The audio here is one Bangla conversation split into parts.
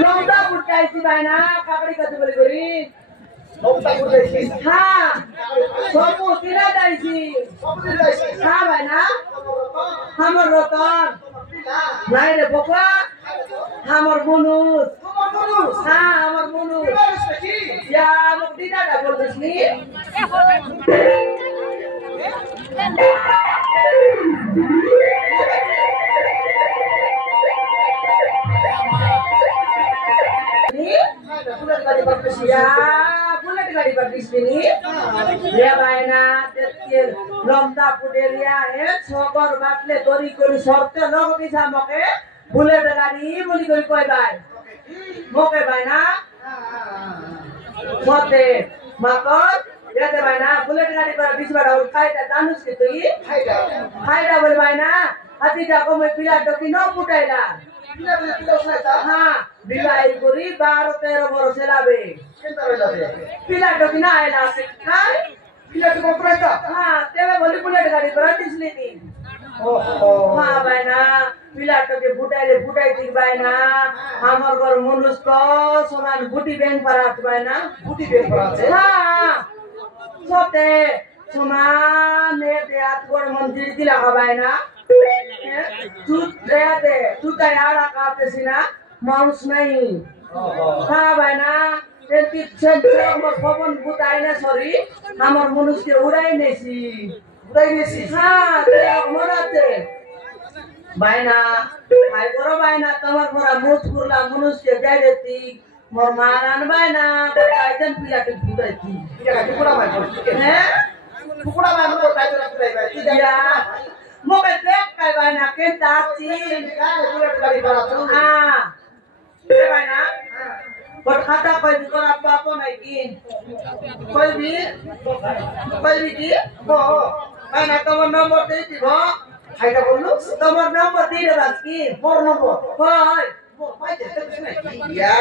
लौटा बुटकाइसी भाइना काकडी कति बोली गरी लौटा बुटकाइसी हां सबु तिरा दाइसी हां भाइना हमर रतन নাই রে বকা আমার মনুস হ্যাঁ আমার মনুস ইয়া মোক দিদাটা বলছিস बुलेट गाडी बत्तीस नी या भाइना त्यति लम्दा पुडेरिया हे छगर बाटले दरी करी सर्ते लगबी छ मके बुलेट गाडी बोली गई कोइ भाइ मके भाइना सते मकर याते भाइना बुलेट गाडी पर बिचबाट खाइदा जानुस् के तुई खाइदा बोल भाइना अति जाको म पिला डकी न पुटाइला हाँ बिलाई करी 12-13 वर्ष लाबे पिला डकी ना आइला काय पिला डकी पराइता हाँ तेरे बोली बुलेट गाडी पर डिसली नी ओहो हाँ भाइना पिला डकी फुटाइ दिक भाइना हमर घर मनुष्य तो समान बुटी बैंक परात भाइना बुटी बैंक परात हाँ सते समान ने देहात गोड मन्दिर दिला भाइना तू तैयार कापे सिना माउस नहीं हाँ भाइना त्यति छेन्चेमा पवन बुताइना सरी हमर मनुष्य उडाइनेसी हाँ ते मनाते भाइना हाय गरो भाइना तमर परा मुठ पुरला मनुष्य जाइरेती मोर मारान भाइना काइदन पिला के बुताइती पिला के पुरा भाइ हैं पुरा भाइ मोर काइदन पुराइ भाइ तिया मोके देख काय भाइना के ताची बुलेट गाडी बरातो हां ए भाइना बट खाता कोई भी करा पापो नहीं की कोई भी की हो भाइना तमर नंबर दे दिबो हाइदा बोलु तमर नंबर दे दे बस की मोर नंबर होय मोर माइ दे या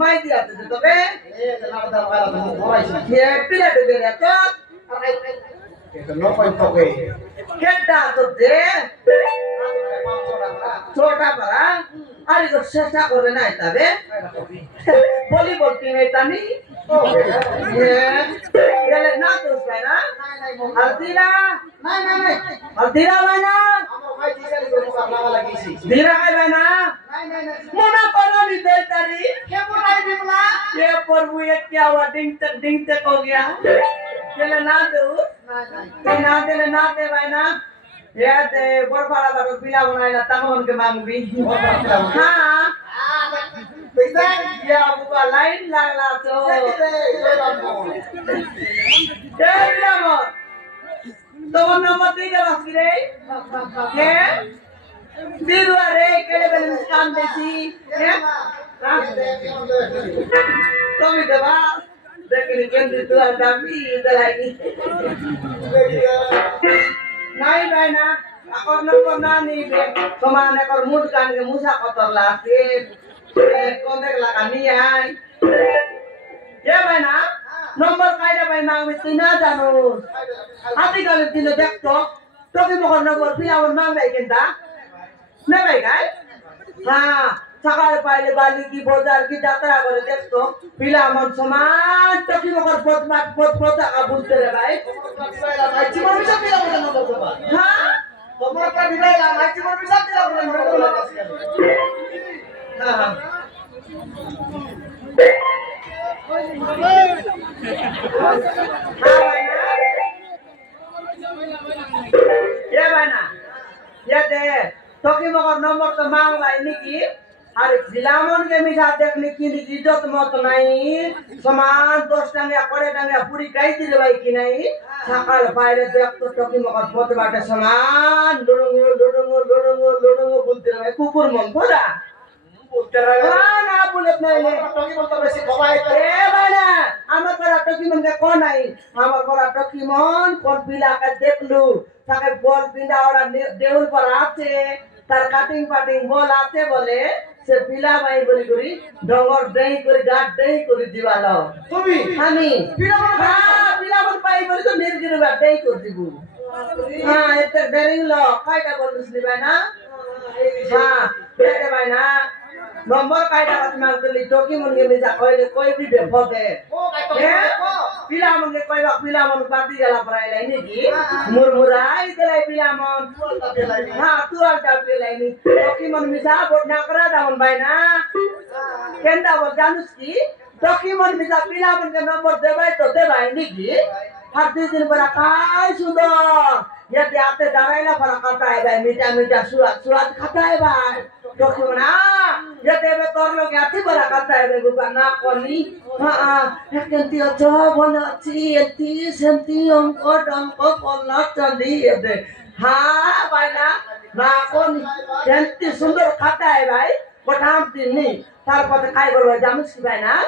माइ दिया तो बे ए तना बता पाला तो मोराइछ ये पिला दे दे तो itu no point toke kita tuh deh छोटा बड़ा अरे तो सेसा करे ना इताबे वॉलीबॉल टीम इतानी ये ले ना तो उसका ना हल्दीरा नहीं हल्दीरा वाला धीरा है ना मोना करो नहीं दे तारी क्या बोला बिमला ये प्रभु ये क्या हुआ डिंग तक हो गया ये ले ना दो ना दे भाई ना ये ते बड़फाड़ा बारो पिला बनाइला तमन के मांगबी हां पैसा ये बुआ लाइन लागला तो ए बिलामो तो नंबर दे दे बस रे के बिरुआ रे केले बेले काम देसी है तो भी देवा देखिन केंद्र तो दामी दलाई नहीं भाइना अकर नंबर ना नहीं बे समान अकर मुड कान के मुसा कतर लाके कोने लगा नहीं है ये भाइना नंबर काइदा भाइ मांगबे तु ना जानो आदि गले दिन देख तो के मगर नंबर पिलाव मांगबे केनता ना भाइ गाय हां सकाळ पाइले बाली की बाजार की यात्रा करे देख तो पिला मन समान तो की मगर पोत का बुझते रे भाई जीवन में सब पिला नंबर तो हां तमरा का बिलाइला जीवन में सब पिला नंबर हां ये बना ये दे तो की मगर नंबर तो मांग लाई निकी अरे जिलामन के मिसा देखने की इज्जत मत नहीं समान 10 टंगे पड़े टंगे पूरी गाई दिले भाई की नहीं सकाल पाइले देख तो टकी मगर पोत बाटे समान लुडुंगो बोलते रहे कुकुर मन पूरा ना बोलत नहीं ले टकी मन तो बेसी खवाए ए बना हमर पर टकी मन के कोन आई हमर पर टकी मन कोन पिला के देख लू ताके बॉल पिंडा और देउल पर आते तार काटिंग पाटिंग बॉल आते बोले से पिला भाई बोली करी डंगर दही करी गाट दही करी दिवालो তুমি আমি पिला मन पाई बोली तो निर्गिर गाट दही कर दिबु हां एते डेरिंग लो कायटा बोलुसली भाई ना हाँ बेटे भाई ना नंबर काय दात मांगतली टोकी मुनगे में जा कोई भी बेफोते पिला मुनगे कोई बात पिला मन पार्टी गला पराई लाइनी की मुरमुराई तेलाई पिला मन हाँ तू आलता पिलाइनी टोकी मन मिसा बोट ना करा दावन भाई ना केंदा वो जानूस की टोकी मन मिसा पिला मन के नंबर दे भाई तो दे भाई निकी हर दिन बड़ा काय सुंदर ये आते दवाईला फरक खाता है भाई मीठा मीठा स्वाद खाता है भाई टोकी मना ये देवे तोर लोग आती बड़ा खाता है भाई बुका ना कोनी हाँ केंती अच्छा बोला अच्छी एंती सेंती हमको बोलना चली ये दे हाँ भाई ना कोनी केंती सुंदर खाता है भाई बटाम दिन नहीं तार पते काय बोलवा जामुस की भाई ना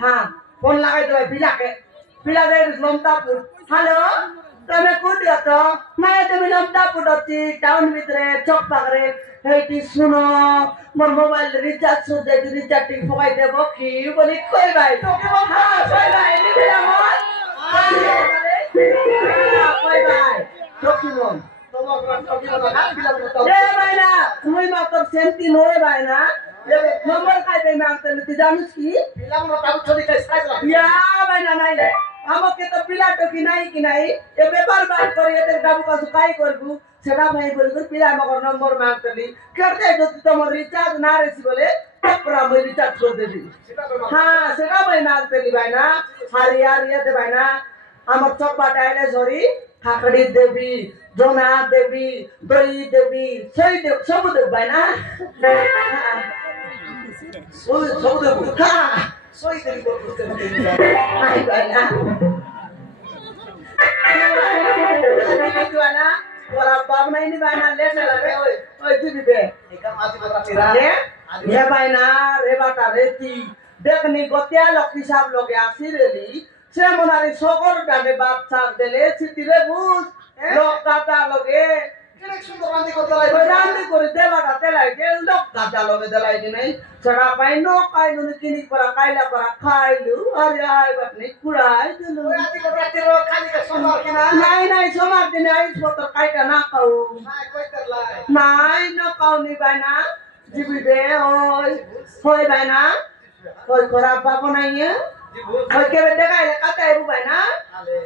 हाँ फोन लगाई दो भाई पिला दे लमतापुर हेलो तमे कोठी अतो मैं तमे लमतापुर अछि टाउन भितरे चौक पाखरे हेटी सुनो मोर मोबाइल रिचार्ज हो जाय रिचार्ज टिक फगाई देबो की बोली कोई भाई हां कोई भाई नि बिना मोर कोई भाई टोकी मोन ए भाई ना तुमई मात्र सेंटी नोए भाई ना ये नंबर काय दे मांगते ती जानूस की पिला मोर ताबू छोड़ी के स्काई या भाई ना नहीं ले আমাকে তো পিলাটো কি নাই এ ব্যাপার বার করে এদের বাবু কাছে কাই করবু সেটা ভাই বলবো পিলা আমার নম্বর মাগতলি করতে যদি তোমার রিচার্জ না রেসি বলে তারপর আমি রিচার্জ করে দেবি হ্যাঁ সেটা ভাই মাগতলি ভাই না হারিয়ার ইয়েতে ভাই না আমার চপাটা আইলে সরি খাকড়ি দেবী জোনা দেবী দই দেবী সেই দেব সব দেব ভাই না সব দেব হ্যাঁ soy del gordo que no tenía ay vaya gimana para bab nahi bana le chala be oi tu be ekam ati bata tira ye bana re bata reti dekhni gotia lokhi sab loge asireli se monari sogor dane bacha dele chitire bus lok kata loge কেনে সুন্দর রান্দি করতে লাই রান্দি করে দেবাটা তেলাই কে লোক কাটা লগে দেলাই কি নাই ছড়া পাই নো কাইলু কিনি পরা কাইলা পরা খাইলু আরে আই বাপনি কুড়াই দিলু রাতি রাতি রো খালি কে সোমার কিনা নাই সোমার দিন আই পতর কাইটা না খাও নাই কইতার লাই নাই না খাও নি বাইনা জিবি দে ওই হই বাইনা কই করা বাপ নাই ওই কে দেখাইলে কাটাই বু বাইনা আলে